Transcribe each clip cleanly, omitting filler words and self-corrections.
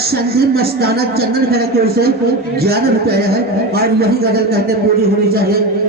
संदीप मस्ताना चंदन खड़ा की ओर से 11 रुपए है और यही गजल कहते पूरी होनी चाहिए।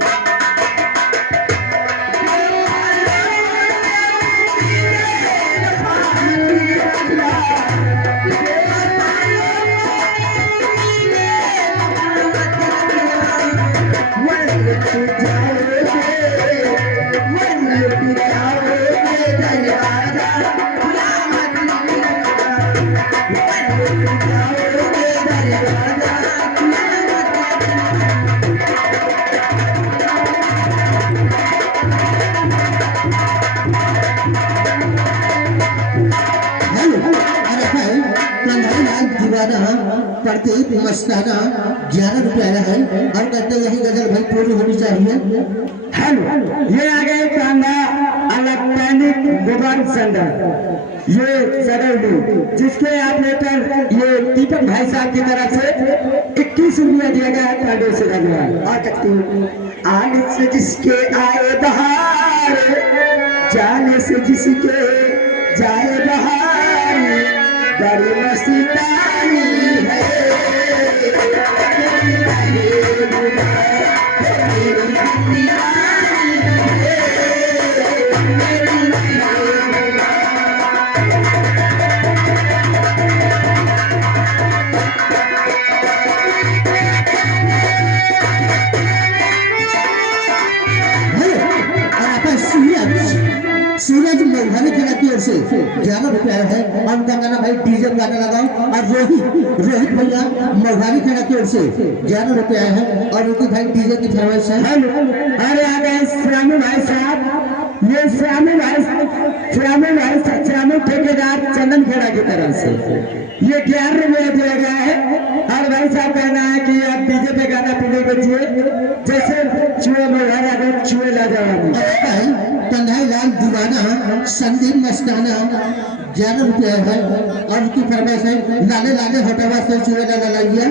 प्रदीप मस्ताना 11 रुपए आया है और कहते यही गजल भाई पूरी होनी चाहिए। हेलो, ये आ गए कांदा इलेक्ट्रॉनिक गोबर सेंटर, ये सदौली, जिसके ऑपरेटर ये दीपक भाई साहब की तरफ से 21 रुपया दिया गया है कार्डो से लगा और कहते आने से जिसके आए बहार, जाने से जिसके जाए बहार, बड़ी मस्तानी है। सूरज मेघानी खेला की ओर से 11 रुपए आया है और उनका गाना भाई डीजे गाना लगाओ। और रोहित भैया मेघानी खेला की ओर से 11 रुपए आए हैं और उनकी भाई डीजे की फरमाइश है। अरे आ गए श्यामू भाई साहब, ये श्यामू ठेकेदार चंदन खेड़ा की तरफ से ये 11 रुपया दिया गया है। और भाई साहब कहना है कि आप डीजे पे गाना पीने बचिए, जैसे चूहे मेघाना को चूहे ला जाओ। कन्हैया लाल दीवाना संदीप मस्ताना 11 रुपए है और उनकी फरमाइश है लाले लाले हटावा से चूहे ला लाइए।